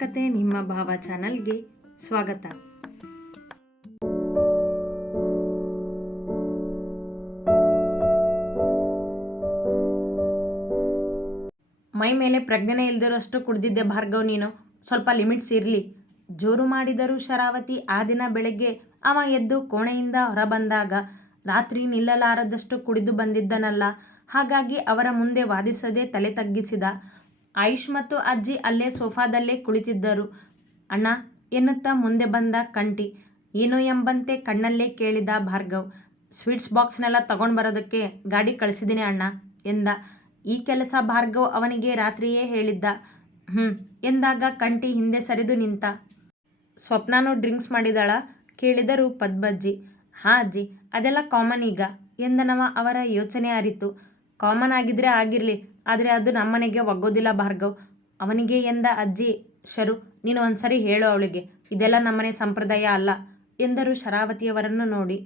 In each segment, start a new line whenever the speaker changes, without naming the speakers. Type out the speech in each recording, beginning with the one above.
ಕತೆ ನಿಮ್ಮ ಭಾವ ಚಾನಲ್ಗೆ ಸ್ವಾಗತ. ಮೈ ಮೇಲೆ ಪ್ರಜ್ಞೆ ಇಲ್ದಿರೋಷ್ಟು ಕುಡ್ದಿದ್ದೆ ಭಾರ್ಗವ್ ನೀನು. ಸ್ವಲ್ಪ ಲಿಮಿಟ್ಸ್ ಇರಲಿ. ಜೋರು ಮಾಡಿದರು ಶರಾವತಿ ಆ ದಿನ ಬೆಳಗ್ಗೆ ಅವ ಎದ್ದು ಕೋಣೆಯಿಂದ ಹೊರಬಂದಾಗ ರಾತ್ರಿ ನಿಲ್ಲಲಾರದಷ್ಟು ಕುಡಿದು ಬಂದಿದ್ದನಲ್ಲ. ಹಾಗಾಗಿ ಅವರ ಮುಂದೆ ವಾದಿಸದೆ ತಲೆ ತಗ್ಗಿಸಿದ. ಆಯುಷ್ ಮತ್ತು ಅಜ್ಜಿ ಅಲ್ಲೇ ಸೋಫಾದಲ್ಲೇ ಕುಳಿತಿದ್ದರು. ಅಣ್ಣ, ಎನ್ನುತ್ತಾ ಮುಂದೆ ಬಂದ ಕಂಟಿ, ಏನು ಎಂಬಂತೆ ಕಣ್ಣಲ್ಲೇ ಕೇಳಿದ ಭಾರ್ಗವ್, ಸ್ವೀಟ್ಸ್ ಬಾಕ್ಸ್ನೆಲ್ಲ ತಗೊಂಡು ಬರೋದಕ್ಕೆ ಗಾಡಿ ಕಳಿಸಿದ್ದೀನಿ ಅಣ್ಣ, ಎಂದ. ಈ ಕೆಲಸ ಭಾರ್ಗವ್ ಅವನಿಗೆ ರಾತ್ರಿಯೇ ಹೇಳಿದ್ದ. ಹ್ಞೂ ಎಂದಾಗ ಕಂಟಿ ಹಿಂದೆ ಸರಿದು ನಿಂತ. ಸ್ವಪ್ನಾನು ಡ್ರಿಂಕ್ಸ್ ಮಾಡಿದಾಳ? ಕೇಳಿದರು ಪದ್ಮಜ್ಜಿ. ಹಾ ಅಜ್ಜಿ, ಅದೆಲ್ಲ ಕಾಮನ್ ಈಗ, ಎಂದನವ ಅವರ ಯೋಚನೆ ಅರಿತು. ಕಾಮನ್ ಆಗಿದ್ರೆ ಆಗಿರಲಿ, ಆದರೆ ಅದು ನಮ್ಮನೆಗೆ ಒಗ್ಗೋದಿಲ್ಲ ಭಾರ್ಗವ್. ಅವನಿಗೆ ಎಂದ ಅಜ್ಜಿ, ಶರು, ನೀನು ಒಂದ್ಸರಿ ಹೇಳು ಅವಳಿಗೆ, ಇದೆಲ್ಲ ನಮ್ಮನೆ ಸಂಪ್ರದಾಯ ಅಲ್ಲ ಎಂದರು ಶರಾವತಿಯವರನ್ನು ನೋಡಿ.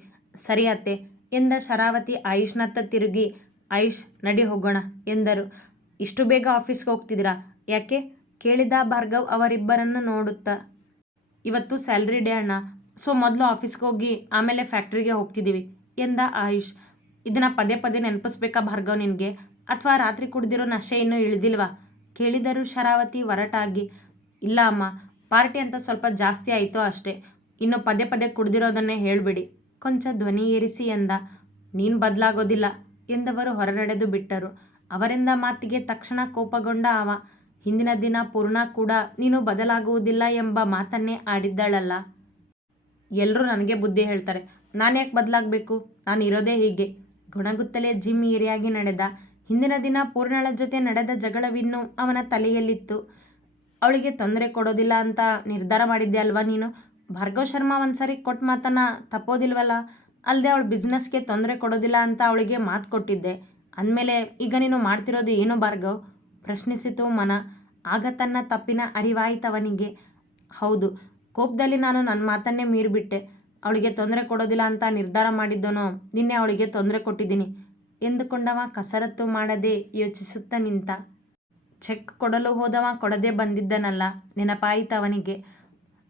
ಸರಿ ಅತ್ತೆ, ಎಂದ ಶರಾವತಿ ಆಯುಷ್ನತ್ತ ತಿರುಗಿ, ಆಯುಷ್, ನಡಿ ಹೋಗೋಣ ಎಂದರು. ಇಷ್ಟು ಬೇಗ ಆಫೀಸ್ಗೆ ಹೋಗ್ತಿದ್ದೀರಾ? ಯಾಕೆ? ಕೇಳಿದ ಭಾರ್ಗವ್ ಅವರಿಬ್ಬರನ್ನು ನೋಡುತ್ತಾ. ಇವತ್ತು ಸ್ಯಾಲ್ರಿ ಡೇ ಅಣ್ಣ, ಸೊ ಮೊದಲು ಆಫೀಸ್ಗೆ ಹೋಗಿ ಆಮೇಲೆ ಫ್ಯಾಕ್ಟ್ರಿಗೆ ಹೋಗ್ತಿದ್ದೀವಿ ಎಂದ ಆಯುಷ್. ಇದನ್ನು ಪದೇ ಪದೇ ನೆನಪಿಸ್ಬೇಕಾ ಭಾರ್ಗವ್ ನಿನಗೆ? ಅಥವಾ ರಾತ್ರಿ ಕುಡ್ದಿರೋ ನಶೆ ಇನ್ನೂ ಇಳಿದಿಲ್ವಾ? ಕೇಳಿದರು ಶರಾವತಿ ಒರಟಾಗಿ, ಇಲ್ಲ ಅಮ್ಮ, ಪಾರ್ಟಿ ಅಂತ ಸ್ವಲ್ಪ ಜಾಸ್ತಿ ಆಯಿತೋ ಅಷ್ಟೇ, ಇನ್ನು ಪದೇ ಪದೇ ಕುಡಿದಿರೋದನ್ನೇ ಹೇಳಿಬಿಡಿ. ಕೊಂಚ ಧ್ವನಿ ಏರಿಸಿ ಎಂದ. ನೀನು ಬದಲಾಗೋದಿಲ್ಲ ಎಂದವರು ಹೊರನಡೆದು ಬಿಟ್ಟರು. ಅವರಿಂದ ಮಾತಿಗೆ ತಕ್ಷಣ ಕೋಪಗೊಂಡ ಅವ, ಹಿಂದಿನ ದಿನ ಪೂರ್ಣ ಕೂಡ ನೀನು ಬದಲಾಗುವುದಿಲ್ಲ ಎಂಬ ಮಾತನ್ನೇ ಆಡಿದ್ದಾಳಲ್ಲ. ಎಲ್ಲರೂ ನನಗೆ ಬುದ್ಧಿ ಹೇಳ್ತಾರೆ. ನಾನು ಯಾಕೆ ಬದಲಾಗಬೇಕು? ನಾನು ಇರೋದೇ ಹೀಗೆ. ಗೊಣಗುತ್ತಲೇ ಜಿಮ್ ಏರಿಯಾಗಿ ನಡೆದ. ಹಿಂದಿನ ದಿನ ಪೂರ್ಣಳ ಜೊತೆ ನಡೆದ ಜಗಳವಿನ್ನು ಅವನ ತಲೆಯಲ್ಲಿತ್ತು. ಅವಳಿಗೆ ತೊಂದರೆ ಕೊಡೋದಿಲ್ಲ ಅಂತ ನಿರ್ಧಾರ ಮಾಡಿದ್ದೆ ಅಲ್ವಾ ನೀನು? ಭಾರ್ಗವ್ ಶರ್ಮಾ ಒಂದ್ಸರಿ ಕೊಟ್ಟ ಮಾತನ್ನ ತಪ್ಪೋದಿಲ್ವಲ್ಲ? ಅಲ್ಲದೆ ಅವಳು ಬಿಸ್ನೆಸ್ಗೆ ತೊಂದರೆ ಕೊಡೋದಿಲ್ಲ ಅಂತ ಅವಳಿಗೆ ಮಾತು ಕೊಟ್ಟಿದ್ದೆ. ಅಂದಮೇಲೆ ಈಗ ನೀನು ಮಾಡ್ತಿರೋದು ಏನು ಭಾರ್ಗವ್? ಪ್ರಶ್ನಿಸಿತು ಮನ. ಆಗ ತನ್ನ ತಪ್ಪಿನ ಅರಿವಾಯಿತವನಿಗೆ. ಹೌದು, ಕೋಪದಲ್ಲಿ ನಾನು ನನ್ನ ಮಾತನ್ನೇ ಮೀರಿಬಿಟ್ಟೆ. ಅವಳಿಗೆ ತೊಂದರೆ ಕೊಡೋದಿಲ್ಲ ಅಂತ ನಿರ್ಧಾರ ಮಾಡಿದ್ದನೋ? ನಿನ್ನೆ ಅವಳಿಗೆ ತೊಂದರೆ ಕೊಟ್ಟಿದ್ದೀನಿ. ಎಂದುಕೊಂಡವ ಕಸರತ್ತು ಮಾಡದೆ ಯೋಚಿಸುತ್ತಾ ನಿಂತ. ಚೆಕ್ ಕೊಡಲು ಹೋದವ ಕೊಡದೆ ಬಂದಿದ್ದನಲ್ಲ ನೆನಪಾಯಿತವನಿಗೆ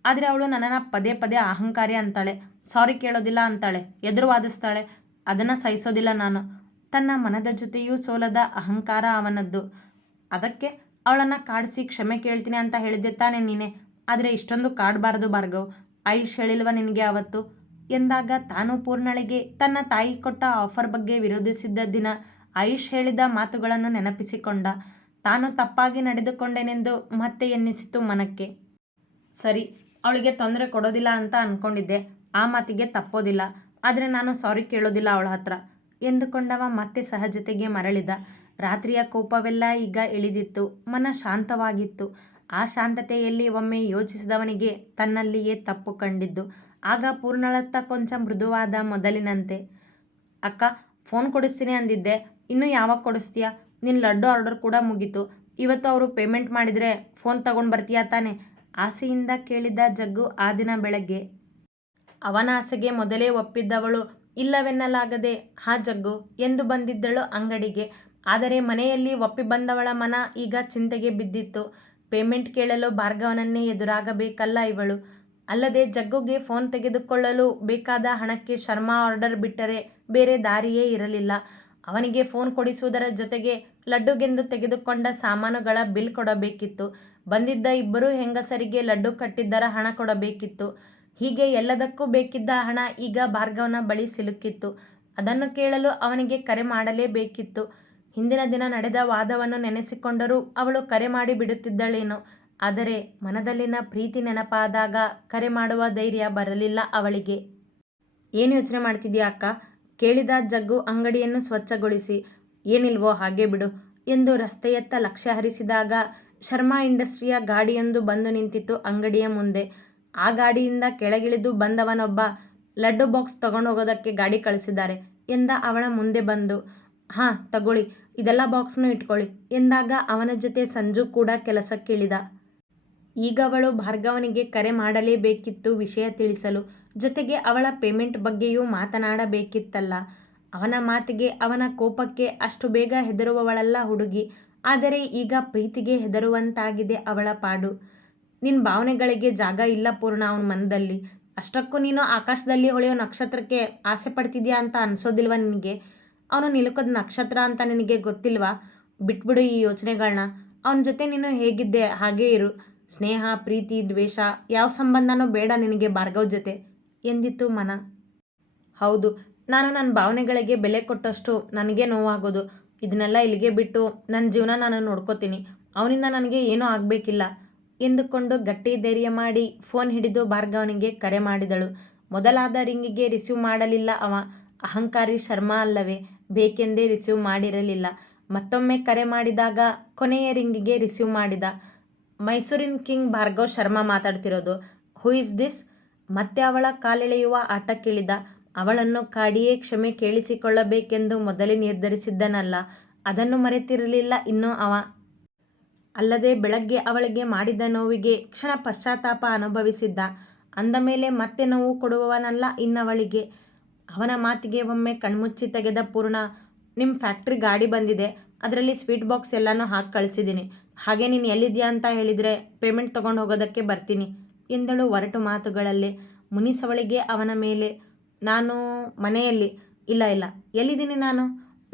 ಆದರೆ ಅವಳು ನನ್ನನ್ನು ಪದೇ ಪದೇ ಅಹಂಕಾರಿ ಅಂತಾಳೆ, ಸಾರಿ ಕೇಳೋದಿಲ್ಲ ಅಂತಾಳೆ ಎದುರು ವಾದಿಸ್ತಾಳೆ ಅದನ್ನು ಸಹಿಸೋದಿಲ್ಲ ನಾನು. ತನ್ನ ಮನದ ಜೊತೆಯೂ ಸೋಲದ ಅಹಂಕಾರ ಅವನದ್ದು. ಅದಕ್ಕೆ ಅವಳನ್ನು ಕಾಡಿಸಿ ಕ್ಷಮೆ ಕೇಳ್ತೀನಿ ಅಂತ ಹೇಳಿದ್ದೆ ತಾನೆ ನೀನೆ. ಆದರೆ ಇಷ್ಟೊಂದು ಕಾಡಬಾರದು ಭಾರ್ಗವ್. ಆಯುಷ್ ಹೇಳಿಲ್ವ ನಿನಗೆ ಅವತ್ತು? ಎಂದಾಗ ತಾನು ಪೂರ್ಣಳಿಗೆ ತನ್ನ ತಾಯಿ ಕೊಟ್ಟ ಆಫರ್ ಬಗ್ಗೆ ವಿರೋಧಿಸಿದ್ದ ದಿನ ಆಯುಷ್ ಹೇಳಿದ ಮಾತುಗಳನ್ನು ನೆನಪಿಸಿಕೊಂಡ. ತಾನು ತಪ್ಪಾಗಿ ನಡೆದುಕೊಂಡೆನೆಂದು ಮತ್ತೆ ಎನ್ನಿಸಿತು ಮನಕ್ಕೆ. ಸರಿ, ಅವಳಿಗೆ ತೊಂದರೆ ಕೊಡೋದಿಲ್ಲ ಅಂತ ಅಂದ್ಕೊಂಡಿದ್ದೆ ಆ ಮಾತಿಗೆ ತಪ್ಪೋದಿಲ್ಲ. ಆದರೆ ನಾನು ಸಾರಿ ಕೇಳೋದಿಲ್ಲ ಅವಳ ಹತ್ರ ಎಂದುಕೊಂಡವ ಮತ್ತೆ ಸಹಜತೆಗೆ ಮರಳಿದ. ರಾತ್ರಿಯ ಕೋಪವೆಲ್ಲ ಈಗ ಇಳಿದಿತ್ತು. ಮನ ಶಾಂತವಾಗಿತ್ತು. ಆ ಶಾಂತತೆಯಲ್ಲಿ ಒಮ್ಮೆ ಯೋಚಿಸಿದವನಿಗೆ ತನ್ನಲ್ಲಿಯೇ ತಪ್ಪು ಕಂಡಿದ್ದು. ಆಗ ಪೂರ್ಣಳತ್ತ ಕೊಂಚ ಮೃದುವಾದ ಮೊದಲಿನಂತೆ, ಅಕ್ಕ, ಫೋನ್ ಕೊಡಿಸ್ತೀನಿ ಅಂದಿದ್ದೆ. ಇನ್ನೂ ಯಾವಾಗ ಕೊಡಿಸ್ತೀಯಾ? ನಿನ್ನ ಲಡ್ಡು ಆರ್ಡರ್ ಕೂಡ ಮುಗೀತು. ಇವತ್ತು ಅವರು ಪೇಮೆಂಟ್ ಮಾಡಿದರೆ ಫೋನ್ ತಗೊಂಡು ಬರ್ತೀಯಾ ತಾನೆ? ಆಸೆಯಿಂದ ಕೇಳಿದ ಜಗ್ಗು ಆ ದಿನ ಬೆಳಗ್ಗೆ. ಅವನ ಆಸೆಗೆ ಮೊದಲೇ ಒಪ್ಪಿದ್ದವಳು, ಇಲ್ಲವೆನ್ನಲಾಗದೆ, ಹಾ ಜಗ್ಗು, ಎಂದು ಬಂದಿದ್ದಳು ಅಂಗಡಿಗೆ. ಆದರೆ ಮನೆಯಲ್ಲಿ ಒಪ್ಪಿ ಬಂದವಳ ಮನ ಈಗ ಚಿಂತೆಗೆ ಬಿದ್ದಿತ್ತು. ಪೇಮೆಂಟ್ ಕೇಳಲು ಭಾರ್ಗವನನ್ನೇ ಎದುರಾಗಬೇಕಲ್ಲ ಇವಳು. ಅಲ್ಲದೆ ಜಗ್ಗುಗೆ ಫೋನ್ ತೆಗೆದುಕೊಳ್ಳಲು ಬೇಕಾದ ಹಣಕ್ಕೆ ಶರ್ಮಾ ಆರ್ಡರ್ ಬಿಟ್ಟರೆ ಬೇರೆ ದಾರಿಯೇ ಇರಲಿಲ್ಲ. ಅವನಿಗೆ ಫೋನ್ ಕೊಡಿಸುವುದರ ಜೊತೆಗೆ ಲಡ್ಡುಗೆಂದು ತೆಗೆದುಕೊಂಡ ಸಾಮಾನುಗಳ ಬಿಲ್ ಕೊಡಬೇಕಿತ್ತು. ಬಂದಿದ್ದ ಇಬ್ಬರು ಹೆಂಗಸರಿಗೆ ಲಡ್ಡು ಕಟ್ಟಿದ್ದರ ಹಣ ಕೊಡಬೇಕಿತ್ತು. ಹೀಗೆ ಎಲ್ಲದಕ್ಕೂ ಬೇಕಿದ್ದ ಹಣ ಈಗ ಭಾರ್ಗವನ ಬಳಿ ಸಿಲುಕಿತ್ತು. ಅದನ್ನು ಕೇಳಲು ಅವನಿಗೆ ಕರೆ ಮಾಡಲೇಬೇಕಿತ್ತು. ಹಿಂದಿನ ದಿನ ನಡೆದ ವಾದವನ್ನು ನೆನೆಸಿಕೊಂಡರೂ ಅವಳು ಕರೆ ಮಾಡಿ ಬಿಡುತ್ತಿದ್ದಳೇನೋ. ಆದರೆ ಮನದಲ್ಲಿನ ಪ್ರೀತಿ ನೆನಪಾದಾಗ ಕರೆ ಮಾಡುವ ಧೈರ್ಯ ಬರಲಿಲ್ಲ ಅವಳಿಗೆ. ಏನು ಯೋಚನೆ ಮಾಡ್ತಿದ್ಯಾ ಅಕ್ಕ? ಕೇಳಿದ ಜಗ್ಗು ಅಂಗಡಿಯನ್ನು ಸ್ವಚ್ಛಗೊಳಿಸಿ. ಏನಿಲ್ವೋ ಹಾಗೆ ಬಿಡು ಎಂದು ರಸ್ತೆಯತ್ತ ಲಕ್ಷ್ಯ ಹರಿಸಿದಾಗ ಶರ್ಮಾ ಇಂಡಸ್ಟ್ರಿಯ ಗಾಡಿಯೊಂದು ಬಂದು ನಿಂತಿತ್ತು ಅಂಗಡಿಯ ಮುಂದೆ. ಆ ಗಾಡಿಯಿಂದ ಕೆಳಗಿಳಿದು ಬಂದವನೊಬ್ಬ ಲಡ್ಡು ಬಾಕ್ಸ್ ತಗೊಂಡೋಗೋದಕ್ಕೆ ಗಾಡಿ ಕಳಿಸಿದ್ದಾರೆ ಎಂದ ಅವಳ ಮುಂದೆ ಬಂದು. ಹಾಂ, ತಗೊಳ್ಳಿ. ಇದೆಲ್ಲ ಬಾಕ್ಸ್ನೂ ಇಟ್ಕೊಳ್ಳಿ. ಎಂದಾಗ ಅವನ ಜೊತೆ ಸಂಜು ಕೂಡ ಕೆಲಸಕ್ಕಿಳಿದ. ಈಗ ಅವಳು ಭಾರ್ಗವನಿಗೆ ಕರೆ ಮಾಡಲೇಬೇಕಿತ್ತು ವಿಷಯ ತಿಳಿಸಲು. ಜೊತೆಗೆ ಅವಳ ಪೇಮೆಂಟ್ ಬಗ್ಗೆಯೂ ಮಾತನಾಡಬೇಕಿತ್ತಲ್ಲ. ಅವನ ಮಾತಿಗೆ ಅವನ ಕೋಪಕ್ಕೆ ಅಷ್ಟು ಬೇಗ ಹೆದರುವವಳಲ್ಲ ಹುಡುಗಿ. ಆದರೆ ಈಗ ಪ್ರೀತಿಗೆ ಹೆದರುವಂತಾಗಿದೆ ಅವಳ ಪಾಡು. ನಿನ್ನ ಭಾವನೆಗಳಿಗೆ ಜಾಗ ಇಲ್ಲ ಪೂರ್ಣ ಅವನ ಮನದಲ್ಲಿ. ಅಷ್ಟಕ್ಕೂ ನೀನು ಆಕಾಶದಲ್ಲಿ ಹೊಳೆಯೋ ನಕ್ಷತ್ರಕ್ಕೆ ಆಸೆ ಪಡ್ತಿದ್ಯಾ ಅಂತ ಅನಿಸೋದಿಲ್ವ ನಿನಗೆ? ಅವನು ನಿಲುಕದ ನಕ್ಷತ್ರ ಅಂತ ನಿನಗೆ ಗೊತ್ತಿಲ್ವಾ? ಬಿಟ್ಬಿಡು ಈ ಯೋಚನೆಗಳನ್ನ ಅವನ ಜೊತೆ ನೀನು ಹೇಗಿದ್ದೆ? ಹಾಗೇ ಇರು. ಸ್ನೇಹ, ಪ್ರೀತಿ, ದ್ವೇಷ, ಯಾವ ಸಂಬಂಧನೂ ಬೇಡ ನಿನಗೆ ಭಾರ್ಗವ್ ಜೊತೆ, ಎಂದಿತ್ತು ಮನ. ಹೌದು, ನಾನು ನನ್ನ ಭಾವನೆಗಳಿಗೆ ಬೆಲೆ ಕೊಟ್ಟಷ್ಟು ನನಗೆ ನೋವಾಗೋದು. ಇದನ್ನೆಲ್ಲ ಇಲ್ಲಿಗೆ ಬಿಟ್ಟು ನನ್ನ ಜೀವನ ನಾನು ನೋಡ್ಕೋತೀನಿ. ಅವನಿಂದ ನನಗೆ ಏನೂ ಆಗಬೇಕಿಲ್ಲ ಎಂದುಕೊಂಡು ಗಟ್ಟಿ ಧೈರ್ಯ ಮಾಡಿ ಫೋನ್ ಹಿಡಿದು ಭಾರ್ಗವನಿಗೆ ಕರೆ ಮಾಡಿದಳು. ಮೊದಲಾದ ರಿಂಗಿಗೆ ರಿಸೀವ್ ಮಾಡಲಿಲ್ಲ ಅವ. ಅಹಂಕಾರಿ ಶರ್ಮಾ ಅಲ್ಲವೇ? ಬೇಕೆಂದೇ ರಿಸೀವ್ ಮಾಡಿರಲಿಲ್ಲ. ಮತ್ತೊಮ್ಮೆ ಕರೆ ಮಾಡಿದಾಗ ಕೊನೆಯ ರಿಂಗಿಗೆ ರಿಸೀವ್ ಮಾಡಿದ. ಮೈಸೂರಿನ ಕಿಂಗ್ ಭಾರ್ಗವ್ ಶರ್ಮಾ ಮಾತಾಡ್ತಿರೋದು ಹೂ ಇಸ್ ದಿಸ್ ಮತ್ತೆ ಅವಳ ಕಾಲೆಳೆಯುವ ಆಟಕ್ಕಿಳಿದ ಅವಳನ್ನು ಕಾಡಿಯೇ ಕ್ಷಮೆ ಕೇಳಿಸಿಕೊಳ್ಳಬೇಕೆಂದು ಮೊದಲೇ ನಿರ್ಧರಿಸಿದ್ದನಲ್ಲ. ಅದನ್ನು ಮರೆತಿರಲಿಲ್ಲ ಇನ್ನೂ ಅವ. ಅಲ್ಲದೆ ಬೆಳಗ್ಗೆ ಅವಳಿಗೆ ಮಾಡಿದ ನೋವಿಗೆ ಕ್ಷಣ ಪಶ್ಚಾತ್ತಾಪ ಅನುಭವಿಸಿದ್ದ. ಅಂದ ಮೇಲೆ ಮತ್ತೆ ನೋವು ಕೊಡುವವನಲ್ಲ ಇನ್ನವಳಿಗೆ. ಅವನ ಮಾತಿಗೆ ಒಮ್ಮೆ ಕಣ್ಮುಚ್ಚಿ ತೆಗೆದ ಪೂರ್ಣ ನಿಮ್ಮ ಫ್ಯಾಕ್ಟ್ರಿ ಗಾಡಿ ಬಂದಿದೆ. ಅದರಲ್ಲಿ ಸ್ವೀಟ್ ಬಾಕ್ಸ್ ಎಲ್ಲನೂ ಹಾಕಿ ಕಳಿಸಿದ್ದೀನಿ ಹಾಗೆ ನೀನು ಎಲ್ಲಿದ್ಯಾ ಅಂತ ಹೇಳಿದರೆ ಪೇಮೆಂಟ್ ತೊಗೊಂಡು ಹೋಗೋದಕ್ಕೆ ಬರ್ತೀನಿ, ಎಂದಳು ಒರಟು ಮಾತುಗಳಲ್ಲಿ. ಮುನಿಸವಳಿಗೆ ಅವನ ಮೇಲೆ, ನಾನು ಮನೆಯಲ್ಲಿ, ಇಲ್ಲ ಇಲ್ಲ, ಎಲ್ಲಿದ್ದೀನಿ ನಾನು?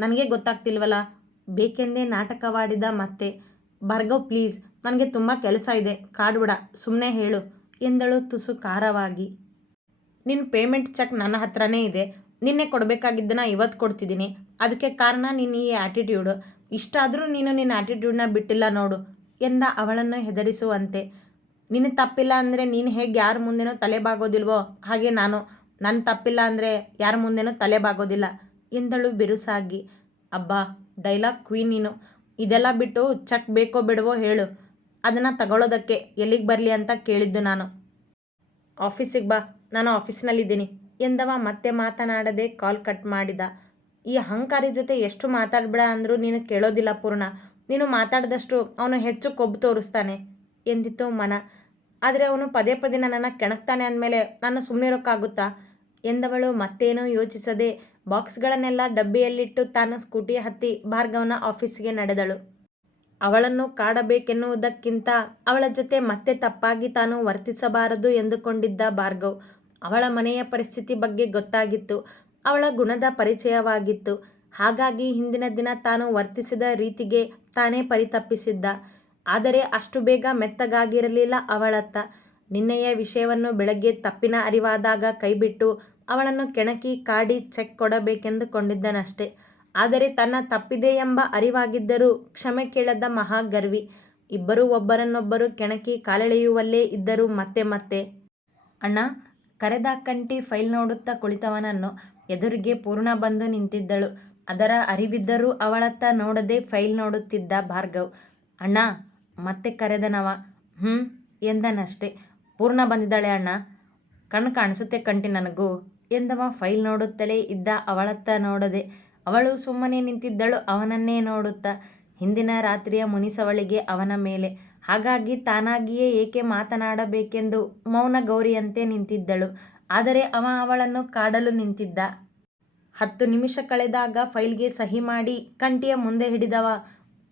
ನನಗೆ ಗೊತ್ತಾಗ್ತಿಲ್ವಲ್ಲ ಬೇಕೆಂದೇ ನಾಟಕವಾಡಿದ ಮತ್ತೆ ಬರ್ಗೋ ಪ್ಲೀಸ್, ನನಗೆ ತುಂಬ ಕೆಲಸ ಇದೆ, ಕಾಡ್ಬಿಡ ಸುಮ್ಮನೆ ಹೇಳು, ಎಂದಳು ತುಸು ಖಾರವಾಗಿ. ನಿನ್ನ ಪೇಮೆಂಟ್ ಚೆಕ್ ನನ್ನ ಹತ್ರನೇ ಇದೆ. ನಿನ್ನೆ ಕೊಡಬೇಕಾಗಿದ್ದನ್ನ ಇವತ್ತು ಕೊಡ್ತಿದ್ದೀನಿ. ಅದಕ್ಕೆ ಕಾರಣ ನಿನ್ನ ಈ ಆ್ಯಟಿಟ್ಯೂಡು ಇಷ್ಟಾದರೂ ನೀನು ನಿನ್ನ ಆ್ಯಟಿಟ್ಯೂಡ್ನ ಬಿಟ್ಟಿಲ್ಲ ನೋಡು. ಎಂದ ಅವಳನ್ನು ಹೆದರಿಸುವಂತೆ. ನಿನ್ನ ತಪ್ಪಿಲ್ಲ ಅಂದರೆ ನೀನು ಹೇಗೆ ಯಾರ ಮುಂದೆನೂ ತಲೆ ಬಾಗೋದಿಲ್ವೋ? ಹಾಗೆ ನಾನು. ನನ್ನ ತಪ್ಪಿಲ್ಲ ಅಂದರೆ ಯಾರ ಮುಂದೆನೂ ತಲೆ ಬಾಗೋದಿಲ್ಲ. ಎಂದಳು ಬಿರುಸಾಗಿ. ಅಬ್ಬಾ ಡೈಲಾಗ್ ಕ್ವೀನ್ ನೀನು. ಇದೆಲ್ಲ ಬಿಟ್ಟು ಚೆಕ್ ಬೇಕೋ ಬಿಡವೋ ಹೇಳು. ಅದನ್ನು ತಗೊಳ್ಳೋದಕ್ಕೆ ಎಲ್ಲಿಗೆ ಬರಲಿ ಅಂತ ಕೇಳಿದ್ದು ನಾನು. ಆಫೀಸಿಗೆ ಬಾ. ನಾನು ಆಫೀಸ್ನಲ್ಲಿದ್ದೀನಿ. ಎಂದವ ಮತ್ತೆ ಮಾತನಾಡದೆ ಕಾಲ್ ಕಟ್ ಮಾಡಿದ. ಈ ಅಹಂಕಾರಿ ಜೊತೆ ಎಷ್ಟು ಮಾತಾಡಬೇಡ ಅಂದರೂ ನೀನು ಕೇಳೋದಿಲ್ಲ ಪೂರ್ಣ. ನೀನು ಮಾತಾಡಿದಷ್ಟು ಅವನು ಹೆಚ್ಚು ಕೊಬ್ಬು ತೋರಿಸ್ತಾನೆ ಎಂದಿತ್ತು ಮನ. ಆದರೆ ಅವನು ಪದೇ ಪದೇ ನನ್ನನ್ನು ಕೆಣಕ್ತಾನೆ ಅಂದಮೇಲೆ ನಾನು ಸುಮ್ಮನಿರೋಕ್ಕಾಗುತ್ತಾ ಎಂದವಳು ಮತ್ತೇನೂ ಯೋಚಿಸದೆ ಬಾಕ್ಸ್ಗಳನ್ನೆಲ್ಲ ಡಬ್ಬಿಯಲ್ಲಿಟ್ಟು ತಾನು ಸ್ಕೂಟಿ ಹತ್ತಿ ಭಾರ್ಗವನ ಆಫೀಸ್ಗೆ ನಡೆದಳು. ಅವಳನ್ನು ಕಾಡಬೇಕೆನ್ನುವುದಕ್ಕಿಂತ ಅವಳ ಜೊತೆ ಮತ್ತೆ ತಪ್ಪಾಗಿ ತಾನು ವರ್ತಿಸಬಾರದು ಎಂದುಕೊಂಡಿದ್ದ ಭಾರ್ಗವ್. ಅವಳ ಮನೆಯ ಪರಿಸ್ಥಿತಿ ಬಗ್ಗೆ ಗೊತ್ತಾಗಿತ್ತು. ಅವಳ ಗುಣದ ಪರಿಚಯವಾಗಿತ್ತು. ಹಾಗಾಗಿ ಹಿಂದಿನ ದಿನ ತಾನು ವರ್ತಿಸಿದ ರೀತಿಗೆ ತಾನೇ ಪರಿತಪ್ಪಿಸಿದ್ದ ಆದರೆ ಅಷ್ಟು ಬೇಗ ಮೆತ್ತಗಾಗಿರಲಿಲ್ಲ ಅವಳತ್ತ. ನಿನ್ನೆಯ ವಿಷಯವನ್ನು ಬೆಳಗ್ಗೆ ತಪ್ಪಿನ ಅರಿವಾದಾಗ ಕೈಬಿಟ್ಟು ಅವಳನ್ನು ಕೆಣಕಿ ಕಾಡಿ ಚೆಕ್ ಕೊಡಬೇಕೆಂದುಕೊಂಡಿದ್ದನಷ್ಟೆ. ಆದರೆ ತನ್ನ ತಪ್ಪಿದೆ ಎಂಬ ಅರಿವಾಗಿದ್ದರೂ ಕ್ಷಮೆ ಕೇಳದ ಮಹಾಗರ್ವಿ. ಇಬ್ಬರೂ ಒಬ್ಬರನ್ನೊಬ್ಬರು ಕೆಣಕಿ ಕಾಲೆಳೆಯುವಲ್ಲೇ ಇದ್ದರು ಮತ್ತೆ ಮತ್ತೆ. ಅಣ್ಣ ಕರೆದ ಕಂಟಿ ಫೈಲ್ ನೋಡುತ್ತಾ ಕುಳಿತವನನ್ನು ಎದುರಿಗೆ ಪೂರ್ಣ ಬಂದು ನಿಂತಿದ್ದಳು. ಅದರ ಅರಿವಿದ್ದರೂ ಅವಳತ್ತ ನೋಡದೆ ಫೈಲ್ ನೋಡುತ್ತಿದ್ದ ಭಾರ್ಗವ್. ಅಣ್ಣ, ಮತ್ತೆ ಕರೆದನವ? ಹ್ಞೂ ಎಂದನಷ್ಟೇ. ಪೂರ್ಣ ಬಂದಿದ್ದಾಳೆ ಅಣ್ಣ. ಕಣ್ಣು ಕಾಣಿಸುತ್ತೆ ಕಂಟಿ ನನಗೂ. ಎಂದವ ಫೈಲ್ ನೋಡುತ್ತಲೇ ಇದ್ದ ಅವಳತ್ತ ನೋಡದೆ. ಅವಳು ಸುಮ್ಮನೆ ನಿಂತಿದ್ದಳು, ಅವನನ್ನೇ ನೋಡುತ್ತಾ. ಹಿಂದಿನ ರಾತ್ರಿಯ ಮುನಿಸವಳಿಗೆ ಅವನ ಮೇಲೆ ಹಾಗಾಗಿ ತಾನಾಗಿಯೇ ಏಕೆ ಮಾತನಾಡಬೇಕೆಂದು ಮೌನ ಗೌರಿಯಂತೆ ನಿಂತಿದ್ದಳು. ಆದರೆ ಅವ ಅವಳನ್ನು ಕಾಡಲು ನಿಂತಿದ್ದ. ಹತ್ತು ನಿಮಿಷ ಕಳೆದಾಗ ಫೈಲ್ಗೆ ಸಹಿ ಮಾಡಿ ಕಂಟಿಯ ಮುಂದೆ ಹಿಡಿದವ,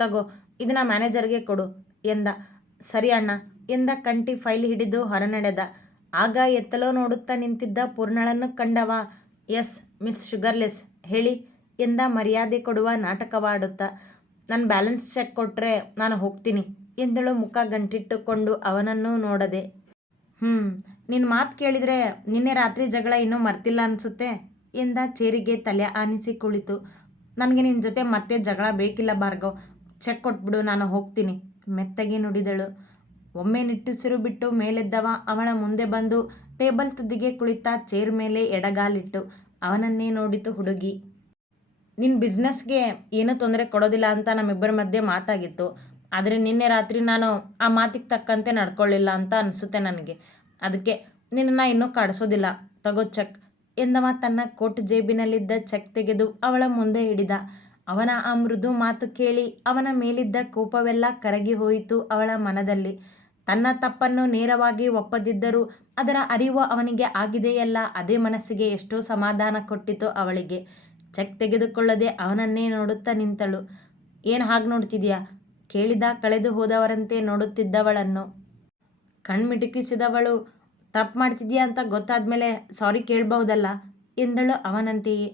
ತಗೋ, ಇದನ್ನ ಮ್ಯಾನೇಜರ್ಗೆ ಕೊಡು, ಎಂದ. ಸರಿ ಅಣ್ಣ, ಎಂದ ಕಂಟಿ ಫೈಲ್ ಹಿಡಿದು ಹೊರನಡೆದ. ಆಗ ಎತ್ತಲೋ ನೋಡುತ್ತಾ ನಿಂತಿದ್ದ ಪೂರ್ಣಳನ್ನು ಕಂಡವ, ಎಸ್, ಮಿಸ್ ಶುಗರ್ಲೆಸ್, ಹೇಳಿ, ಎಂದ ಮರ್ಯಾದೆ ಕೊಡುವ ನಾಟಕವಾಡುತ್ತಾ. ನನ್ನ ಬ್ಯಾಲೆನ್ಸ್ ಚೆಕ್ ಕೊಟ್ಟರೆ ನಾನು ಹೋಗ್ತೀನಿ. ಎಂದಳು ಮುಖ ಗಂಟಿಟ್ಟುಕೊಂಡು ಅವನನ್ನು ನೋಡದೆ. ಹ್ಞೂ ನಿನ್ನ ಮಾತು ಕೇಳಿದರೆ ನಿನ್ನೆ ರಾತ್ರಿ ಜಗಳ ಇನ್ನೂ ಮರ್ತಿಲ್ಲ ಅನಿಸುತ್ತೆ? ಎಂದ ಚೇರಿಗೆ ತಲೆ ಆನಿಸಿ ಕುಳಿತು. ನನಗೆ ನಿನ್ನ ಜೊತೆ ಮತ್ತೆ ಜಗಳ ಬೇಕಿಲ್ಲ ಭಾರ್ಗವ್. ಚೆಕ್ ಕೊಟ್ಬಿಡು, ನಾನು ಹೋಗ್ತೀನಿ. ಮೆತ್ತಗೆ ನುಡಿದಳು. ಒಮ್ಮೆ ನಿಟ್ಟುಸಿರು ಬಿಟ್ಟು ಮೇಲೆದ್ದವ ಅವಳ ಮುಂದೆ ಬಂದು ಟೇಬಲ್ ತುದಿಗೆ ಕುಳಿತ ಚೇರ್ ಮೇಲೆ ಎಡಗಾಲಿಟ್ಟು ಅವನನ್ನೇ ನೋಡಿತು ಹುಡುಗಿ. ನಿನ್ನ ಬಿಸ್ನೆಸ್ಗೆ ಏನೂ ತೊಂದರೆ ಕೊಡೋದಿಲ್ಲ ಅಂತ ನಮ್ಮಿಬ್ಬರ ಮಧ್ಯೆ ಮಾತಾಗಿತ್ತು. ಆದರೆ ನಿನ್ನೆ ರಾತ್ರಿ ನಾನು ಆ ಮಾತಿಗೆ ತಕ್ಕಂತೆ ನಡ್ಕೊಳ್ಳಿಲ್ಲ ಅಂತ ಅನಿಸುತ್ತೆ ನನಗೆ. ಅದಕ್ಕೆ ನಿನ್ನನ್ನು ಇನ್ನೂ ಕಾಡಿಸೋದಿಲ್ಲ. ತಗೋ ಚೆಕ್. ಎಂದವ ತನ್ನ ಕೋಟ್ ಜೇಬಿನಲ್ಲಿದ್ದ ಚೆಕ್ ತೆಗೆದು ಅವಳ ಮುಂದೆ ಹಿಡಿದ. ಅವನ ಆ ಮೃದು ಮಾತು ಕೇಳಿ ಅವನ ಮೇಲಿದ್ದ ಕೋಪವೆಲ್ಲ ಕರಗಿ ಹೋಯಿತು ಅವಳ ಮನದಲ್ಲಿ. ತನ್ನ ತಪ್ಪನ್ನು ನೇರವಾಗಿ ಒಪ್ಪದಿದ್ದರೂ ಅದರ ಅರಿವು ಅವನಿಗೆ ಆಗಿದೆಯಲ್ಲ, ಅದೇ ಮನಸ್ಸಿಗೆ ಎಷ್ಟೋ ಸಮಾಧಾನ ಕೊಟ್ಟಿತು ಅವಳಿಗೆ. ಚೆಕ್ ತೆಗೆದುಕೊಳ್ಳದೆ ಅವನನ್ನೇ ನೋಡುತ್ತಾ ನಿಂತಳು. ಏನು ಹಾಗೆ ನೋಡ್ತಿದ್ಯಾ? ಕೇಳಿದ ಕಳೆದು ಹೋದವರಂತೆ ನೋಡುತ್ತಿದ್ದವಳನ್ನು. ಕಣ್ಮಿಟುಕಿಸಿದವಳು ತಪ್ಪು ಮಾಡ್ತಿದ್ಯಾ ಅಂತ ಗೊತ್ತಾದ ಮೇಲೆ ಸಾರಿ ಕೇಳಬಹುದಲ್ಲ? ಎಂದಳು ಅವನಂತೆಯೇ.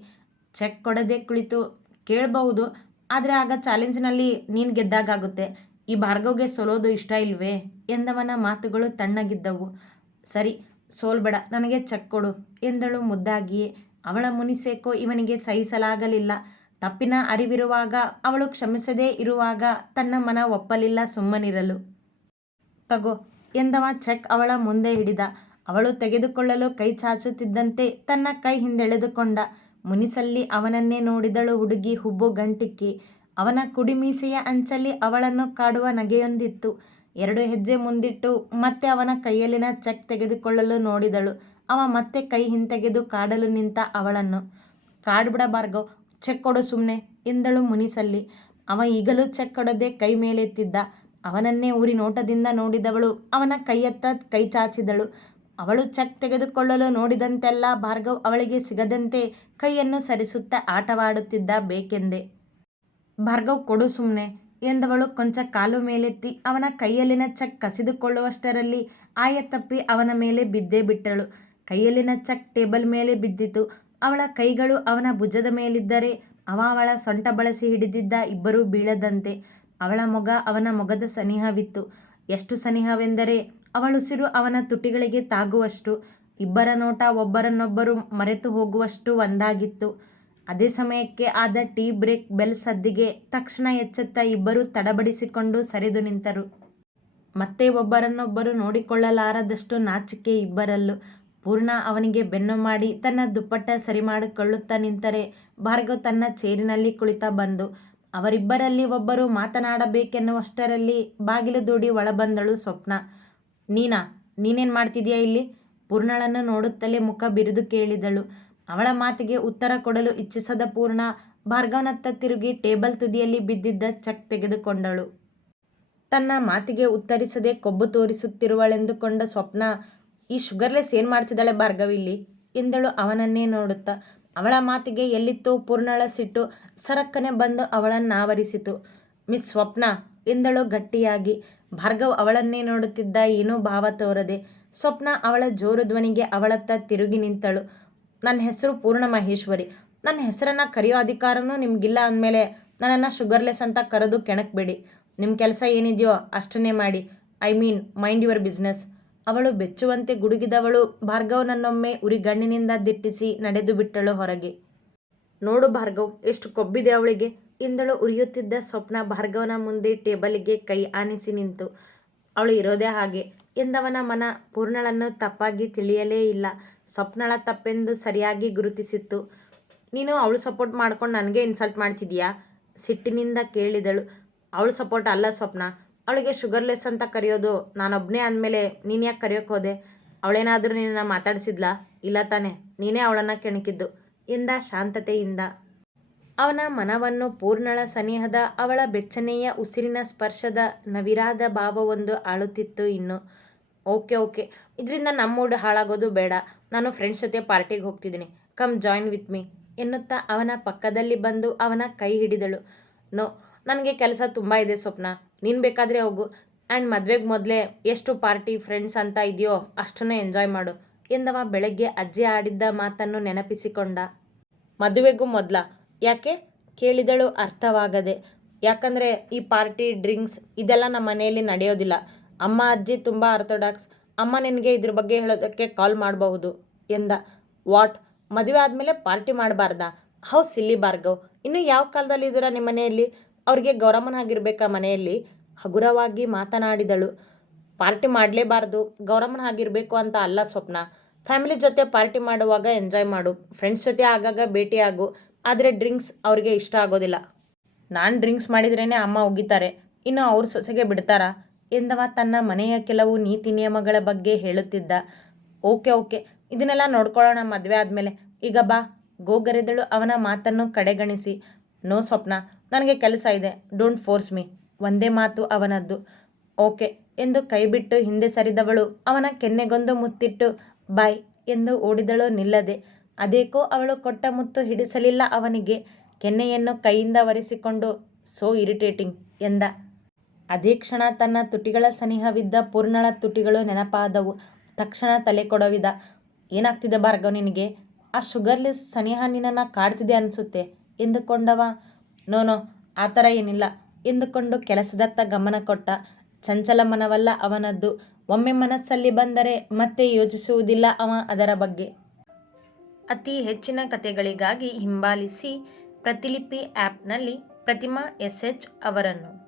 ಚೆಕ್ ಕೊಡದೆ ಕುಳಿತು, ಕೇಳಬಹುದು, ಆದರೆ ಆಗ ಚಾಲೆಂಜ್ನಲ್ಲಿ ನೀನು ಗೆದ್ದಾಗುತ್ತೆ ಈ ಭಾರ್ಗವ್ಗೆ ಸೋಲೋದು ಇಷ್ಟ ಇಲ್ವೇ? ಎಂದವನ ಮಾತುಗಳು ತಣ್ಣಗಿದ್ದವು. ಸರಿ, ಸೋಲ್ಬೇಡ, ನನಗೆ ಚೆಕ್ ಕೊಡು, ಎಂದಳು ಮುದ್ದಾಗಿಯೇ. ಅವಳ ಮುನಿಸೇಕೋ ಇವನಿಗೆ ಸಹಿಸಲಾಗಲಿಲ್ಲ. ತಪ್ಪಿನ ಅರಿವಿರುವಾಗ ಅವಳು ಕ್ಷಮಿಸದೇ ಇರುವಾಗ ತನ್ನ ಮನ ಒಪ್ಪಲಿಲ್ಲ ಸುಮ್ಮನಿರಲು. ತಗೋ, ಎಂದವ ಚೆಕ್ ಅವಳ ಮುಂದೆ ಹಿಡಿದ. ಅವಳು ತೆಗೆದುಕೊಳ್ಳಲು ಕೈ ಚಾಚುತ್ತಿದ್ದಂತೆ ತನ್ನ ಕೈ ಹಿಂದೆಳೆದುಕೊಂಡ. ಮುನಿಸಲ್ಲಿ ಅವನನ್ನೇ ನೋಡಿದಳು ಹುಡುಗಿ ಹುಬ್ಬು ಗಂಟಿಕ್ಕಿ. ಅವನ ಕುಡಿಮೀಸೆಯ ಅಂಚಲ್ಲಿ ಅವಳನ್ನು ಕಾಡುವ ನಗೆಯೊಂದಿತ್ತು. ಎರಡು ಹೆಜ್ಜೆ ಮುಂದಿಟ್ಟು ಮತ್ತೆ ಅವನ ಕೈಯಲ್ಲಿನ ಚೆಕ್ ತೆಗೆದುಕೊಳ್ಳಲು ನೋಡಿದಳು. ಅವ ಮತ್ತೆ ಕೈ ಹಿಂತೆಗೆದು ಕಾಡಲು ನಿಂತ ಅವಳನ್ನು. ಕಾಡ್ಬಿಡ ಭಾರ್ಗವ್ ಚೆಕ್ ಕೊಡು ಸುಮ್ಮನೆ ಎಂದಳು ಮುನಿಸಲ್ಲಿ. ಅವ ಈಗಲೂ ಚೆಕ್ ಕೊಡದೆ ಕೈ ಮೇಲೆತ್ತಿದ್ದ. ಅವನನ್ನೇ ಊರಿ ನೋಟದಿಂದ ನೋಡಿದವಳು, ಅವನ ಕೈಯತ್ತ ಕೈ ಚಾಚಿದಳು. ಅವಳು ಚೆಕ್ ತೆಗೆದುಕೊಳ್ಳಲು ನೋಡಿದಂತೆಲ್ಲ ಭಾರ್ಗವ್ ಅವಳಿಗೆ ಸಿಗದಂತೆ ಕೈಯನ್ನು ಸರಿಸುತ್ತಾ ಆಟವಾಡುತ್ತಿದ್ದ ಬೇಕೆಂದೆ. ಭಾರ್ಗವ್ ಕೊಡು ಸುಮ್ಮನೆ ಎಂದವಳು ಕೊಂಚ ಕಾಲು ಮೇಲೆತ್ತಿ ಅವನ ಕೈಯಲ್ಲಿನ ಚೆಕ್ ಕಸಿದುಕೊಳ್ಳುವಷ್ಟರಲ್ಲಿ ಆಯ ತಪ್ಪಿ ಅವನ ಮೇಲೆ ಬಿದ್ದೇ ಬಿಟ್ಟಳು. ಕೈಯಲ್ಲಿನ ಚೆಕ್ ಟೇಬಲ್ ಮೇಲೆ ಬಿದ್ದಿತು. ಅವಳ ಕೈಗಳು ಅವನ ಭುಜದ ಮೇಲಿದ್ದರೆ ಅವ ಅವಳ ಸೊಂಟ ಬಳಸಿ ಹಿಡಿದಿದ್ದ ಇಬ್ಬರೂ ಬೀಳದಂತೆ ಅವಳ ಮೊಗ ಅವನ ಮೊಗದ ಸನಿಹವಿತ್ತು. ಎಷ್ಟು ಸನಿಹವೆಂದರೆ ಅವಳುಸಿರು ಅವನ ತುಟಿಗಳಿಗೆ ತಾಗುವಷ್ಟು, ಇಬ್ಬರ ನೋಟ ಒಬ್ಬರನ್ನೊಬ್ಬರು ಮರೆತು ಹೋಗುವಷ್ಟು ಒಂದಾಗಿತ್ತು. ಅದೇ ಸಮಯಕ್ಕೆ ಆದ ಟೀ ಬ್ರೇಕ್ ಬೆಲ್ ಸದ್ದಿಗೆ ತಕ್ಷಣ ಎಚ್ಚೆತ್ತ ಇಬ್ಬರು ತಡಬಡಿಸಿಕೊಂಡು ಸರಿದು ನಿಂತರು. ಮತ್ತೆ ಒಬ್ಬರನ್ನೊಬ್ಬರು ನೋಡಿಕೊಳ್ಳಲಾರದಷ್ಟು ನಾಚಿಕೆ ಇಬ್ಬರಲ್ಲೂ. ಪೂರ್ಣ ಅವನಿಗೆ ಬೆನ್ನು ಮಾಡಿ ತನ್ನ ದುಪ್ಪಟ್ಟ ಸರಿ ಮಾಡಿಕೊಳ್ಳುತ್ತಾ ನಿಂತರೆ ಭಾರ್ಗವ್ ತನ್ನ ಚೇರಿನಲ್ಲಿ ಕುಳಿತ ಬಂದು, ಅವರಿಬ್ಬರಲ್ಲಿ ಒಬ್ಬರು ಮಾತನಾಡಬೇಕೆನ್ನುವಷ್ಟರಲ್ಲಿ ಬಾಗಿಲು ದೂಡಿ ಒಳಬಂದಳು ಸ್ವಪ್ನ. ನೀನಾ, ನೀನೇನು ಮಾಡ್ತಿದ್ಯಾ ಇಲ್ಲಿ? ಪೂರ್ಣಳನ್ನು ನೋಡುತ್ತಲೇ ಮುಖ ಬಿರಿದು ಕೇಳಿದಳು. ಅವಳ ಮಾತಿಗೆ ಉತ್ತರ ಕೊಡಲು ಇಚ್ಛಿಸದ ಪೂರ್ಣ ಭಾರ್ಗವನತ್ತ ತಿರುಗಿ ಟೇಬಲ್ ತುದಿಯಲ್ಲಿ ಬಿದ್ದಿದ್ದ ಚೆಕ್ ತೆಗೆದುಕೊಂಡಳು. ತನ್ನ ಮಾತಿಗೆ ಉತ್ತರಿಸದೆ ಕೊಬ್ಬು ತೋರಿಸುತ್ತಿರುವಳೆಂದುಕೊಂಡ ಸ್ವಪ್ನ ಈ ಶುಗರ್ಲೆಸ್ ಏನು ಮಾಡ್ತಿದ್ದಾಳೆ ಭಾರ್ಗವಿಲ್ಲಿ ಎಂದಳು ಅವನನ್ನೇ ನೋಡುತ್ತಾ. ಅವಳ ಮಾತಿಗೆ ಎಲ್ಲಿತ್ತು ಪೂರ್ಣಳ ಸಿಟ್ಟು ಸರಕ್ಕನೆ ಬಂದು ಅವಳನ್ನಾವರಿಸಿತು ಮಿಸ್ ಸ್ವಪ್ನ? ಎಂದಳು ಗಟ್ಟಿಯಾಗಿ. ಭಾರ್ಗವ್ ಅವಳನ್ನೇ ನೋಡುತ್ತಿದ್ದ ಏನೂ ಭಾವ ತೋರದೆ. ಸ್ವಪ್ನ ಅವಳ ಜೋರು ಧ್ವನಿಗೆ ಅವಳತ್ತ ತಿರುಗಿ ನಿಂತಳು. ನನ್ನ ಹೆಸರು ಪೂರ್ಣ ಮಹೇಶ್ವರಿ. ನನ್ನ ಹೆಸರನ್ನು ಕರೆಯೋ ಅಧಿಕಾರನೂ ನಿಮಗಿಲ್ಲ ಅಂದಮೇಲೆ ನನ್ನನ್ನು ಶುಗರ್ಲೆಸ್ ಅಂತ ಕರೆದು ಕೆಣಕಬೇಡಿ. ನಿಮ್ಮ ಕೆಲಸ ಏನಿದೆಯೋ ಅಷ್ಟನ್ನೇ ಮಾಡಿ. I mean mind your business. ಅವಳು ಬೆಚ್ಚುವಂತೆ ಗುಡುಗಿದವಳು, ಭಾರ್ಗವ್ನನ್ನೊಮ್ಮೆ ಉರಿಗಣ್ಣಿನಿಂದ ದಿಟ್ಟಿಸಿ ನಡೆದು ಬಿಟ್ಟಳು ಹೊರಗೆ. ನೋಡು ಭಾರ್ಗವ್, ಎಷ್ಟು ಕೊಬ್ಬಿದೆ ಅವಳಿಗೆ. ಇಂದಳು ಉರಿಯುತ್ತಿದ್ದ ಸ್ವಪ್ನ ಭಾರ್ಗವನ ಮುಂದೆ ಟೇಬಲಿಗೆ ಕೈ ಆನಿಸಿ ನಿಂತು. ಅವಳು ಇರೋದೇ ಹಾಗೆ. ಎಂದವನ ಮನ ಪೂರ್ಣಳನ್ನು ತಪ್ಪಾಗಿ ತಿಳಿಯಲೇ ಇಲ್ಲ. ಸ್ವಪ್ನಳ ತಪ್ಪೆಂದು ಸರಿಯಾಗಿ ಗುರುತಿಸಿತ್ತು. ನೀನು ಅವಳು ಸಪೋರ್ಟ್ ಮಾಡ್ಕೊಂಡು ನನಗೆ ಇನ್ಸಲ್ಟ್ ಮಾಡ್ತಿದೀಯಾ ಸಿಟ್ಟಿನಿಂದ ಕೇಳಿದಳು. ಅವಳು ಸಪೋರ್ಟ್ ಅಲ್ಲ ಸ್ವಪ್ನ. ಅವಳಿಗೆ ಶುಗರ್ಲೆಸ್ ಅಂತ ಕರೆಯೋದು ನಾನೊಬ್ಬನೇ ಅಂದಮೇಲೆ ನೀನು ಯಾಕೆ ಕರೆಯೋಕೆ ಹೋದೆ? ಅವಳೇನಾದರೂ ನಿನ್ನ ಮಾತಾಡಿಸಿದ್ಲಾ? ಇಲ್ಲ ತಾನೆ, ನೀನೇ ಅವಳನ್ನು ಕೆಣಕಿದ್ದು. ಎಂದ ಶಾಂತತೆಯಿಂದ. ಅವನ ಮನವನ್ನು ಪೂರ್ಣಳ ಸನಿಹದ, ಅವಳ ಬೆಚ್ಚನೆಯ ಉಸಿರಿನ ಸ್ಪರ್ಶದ ನವಿರಾದ ಭಾವವೊಂದು ಆಳುತ್ತಿತ್ತು ಇನ್ನು. Okay okay. ಇದರಿಂದ ನಮ್ಮ ಮೂಡ್ ಹಾಳಾಗೋದು ಬೇಡ. ನಾನು ಫ್ರೆಂಡ್ಸ್ ಜೊತೆ ಪಾರ್ಟಿಗೆ ಹೋಗ್ತಿದ್ದೀನಿ. ಕಮ್ ಜಾಯಿನ್ ವಿತ್ ಮೀ, ಎನ್ನುತ್ತಾ ಅವನ ಪಕ್ಕದಲ್ಲಿ ಬಂದು ಅವನ ಕೈ ಹಿಡಿದಳು. ನೋ, ನನಗೆ ಕೆಲಸ ತುಂಬ ಇದೆ ಸ್ವಪ್ನ. ನೀನು ಬೇಕಾದರೆ ಹೋಗು. ಆ್ಯಂಡ್ ಮದುವೆಗೆ ಮೊದಲೇ ಎಷ್ಟು ಪಾರ್ಟಿ ಫ್ರೆಂಡ್ಸ್ ಅಂತ ಇದೆಯೋ ಅಷ್ಟನ್ನೇ ಎಂಜಾಯ್ ಮಾಡು ಎಂದವ ಬೆಳಗ್ಗೆ ಅಜ್ಜಿ ಆಡಿದ್ದ ಮಾತನ್ನು ನೆನಪಿಸಿಕೊಂಡ. ಮದುವೆಗೂ ಮೊದಲ. ಯಾಕೆ? ಕೇಳಿದಳು ಅರ್ಥವಾಗದೆ. ಯಾಕಂದರೆ ಈ ಪಾರ್ಟಿ, ಡ್ರಿಂಕ್ಸ್ ಇದೆಲ್ಲ ನಮ್ಮ ಮನೆಯಲ್ಲಿ ನಡೆಯೋದಿಲ್ಲ. ಅಮ್ಮ, ಅಜ್ಜಿ ತುಂಬ ಆರ್ಥೋಡಾಕ್ಸ್. ಅಮ್ಮ ನಿನಗೆ ಇದ್ರ ಬಗ್ಗೆ ಹೇಳೋದಕ್ಕೆ ಕಾಲ್ ಮಾಡಬಹುದು ಎಂದ. ವಾಟ್? ಮದುವೆ ಆದಮೇಲೆ ಪಾರ್ಟಿ ಮಾಡಬಾರ್ದಾ? ಹೌ, ಸಿಲ್ಲಿ ಬಾರ್ಗವ್ ಇನ್ನು ಯಾವ ಕಾಲದಲ್ಲಿ ಇದ್ದೀರಾ ನಿಮ್ಮ ಮನೆಯಲ್ಲಿ? ಅವ್ರಿಗೆ ಗೌರಮ್ಮನಾಗಿರ್ಬೇಕಾ ಮನೆಯಲ್ಲಿ? ಹಗುರವಾಗಿ ಮಾತನಾಡಿದಳು. ಪಾರ್ಟಿ ಮಾಡಲೇಬಾರ್ದು. ಗೌರಮ್ಮನ ಅಂತ ಅಲ್ಲ ಸ್ವಪ್ನ. ಫ್ಯಾಮಿಲಿ ಜೊತೆ ಪಾರ್ಟಿ ಮಾಡುವಾಗ ಎಂಜಾಯ್ ಮಾಡು. ಫ್ರೆಂಡ್ಸ್ ಜೊತೆ ಆಗಾಗ ಭೇಟಿಯಾಗು ಆದರೆ ಡ್ರಿಂಕ್ಸ್ ಅವ್ರಿಗೆ ಇಷ್ಟ ಆಗೋದಿಲ್ಲ. ನಾನು ಡ್ರಿಂಕ್ಸ್ ಮಾಡಿದ್ರೇ ಅಮ್ಮ ಉಗಿತಾರೆ. ಇನ್ನು ಅವ್ರ ಸೊಸೆಗೆ ಬಿಡ್ತಾರಾ? ಎಂದವ ತನ್ನ ಮನೆಯ ಕೆಲವು ನೀತಿ ನಿಯಮಗಳ ಬಗ್ಗೆ ಹೇಳುತ್ತಿದ್ದ. Okay okay. ಇದನ್ನೆಲ್ಲ ನೋಡ್ಕೊಳ್ಳೋಣ ಮದುವೆ ಆದಮೇಲೆ. ಈಗ ಬಾ. ಗೋಗರೆದಳು ಅವನ ಮಾತನ್ನು ಕಡೆಗಣಿಸಿ. ನೋ ಸ್ವಪ್ನ. ನನಗೆ ಕೆಲಸ ಇದೆ ಡೋಂಟ್ ಫೋರ್ಸ್ ಮೀ ಒಂದೇ ಮಾತು ಅವನದ್ದು ಓಕೆ ಎಂದು ಕೈಬಿಟ್ಟು ಹಿಂದೆ ಸರಿದವಳು ಅವನ ಕೆನ್ನೆಗೊಂದು ಮುತ್ತಿಟ್ಟು, ಬಾಯ್ ಎಂದು ಓಡಿದಳು ನಿಲ್ಲದೆ ಅದೇಕೋ ಅವಳು ಕೊಟ್ಟ ಮುತ್ತು ಹಿಡಿಸಲಿಲ್ಲ ಅವನಿಗೆ ಕೆನ್ನೆಯನ್ನು ಕೈಯಿಂದ ಒರೆಸಿಕೊಂಡು ಸೋ ಇರಿಟೇಟಿಂಗ್ ಎಂದ ಅದೇ ಕ್ಷಣ ತನ್ನ ತುಟಿಗಳ ಸನಿಹವಿದ್ದ ಪೂರ್ಣಳ ತುಟಿಗಳು ನೆನಪಾದವು. ತಕ್ಷಣ ತಲೆ ಕೊಡವಿದ. ಏನಾಗ್ತಿದೆ ಭಾರ್ಗವ್ ನಿನಗೆ? ಆ ಶುಗರ್ಲೆಸ್ ಸನಿಹ ನಿನ್ನನ್ನು ಕಾಡ್ತಿದೆ ಅನಿಸುತ್ತೆ ಎಂದುಕೊಂಡವ. ನೋ ನೋ, ಆ ಥರ ಏನಿಲ್ಲ ಎಂದುಕೊಂಡು ಕೆಲಸದತ್ತ ಗಮನ ಕೊಟ್ಟ. ಚಂಚಲ ಮನವಲ್ಲ ಅವನದ್ದು. ಒಮ್ಮೆ ಮನಸ್ಸಲ್ಲಿ ಬಂದರೆ ಮತ್ತೆ ಯೋಚಿಸುವುದಿಲ್ಲ ಅವ ಅದರ ಬಗ್ಗೆ. ಅತಿ ಹೆಚ್ಚಿನ ಕಥೆಗಳಿಗಾಗಿ ಹಿಂಬಾಲಿಸಿ ಪ್ರತಿಲಿಪಿ ಆ್ಯಪ್ನಲ್ಲಿ ಪ್ರತಿಮಾ ಎಸ್ ಎಚ್ ಅವರನ್ನು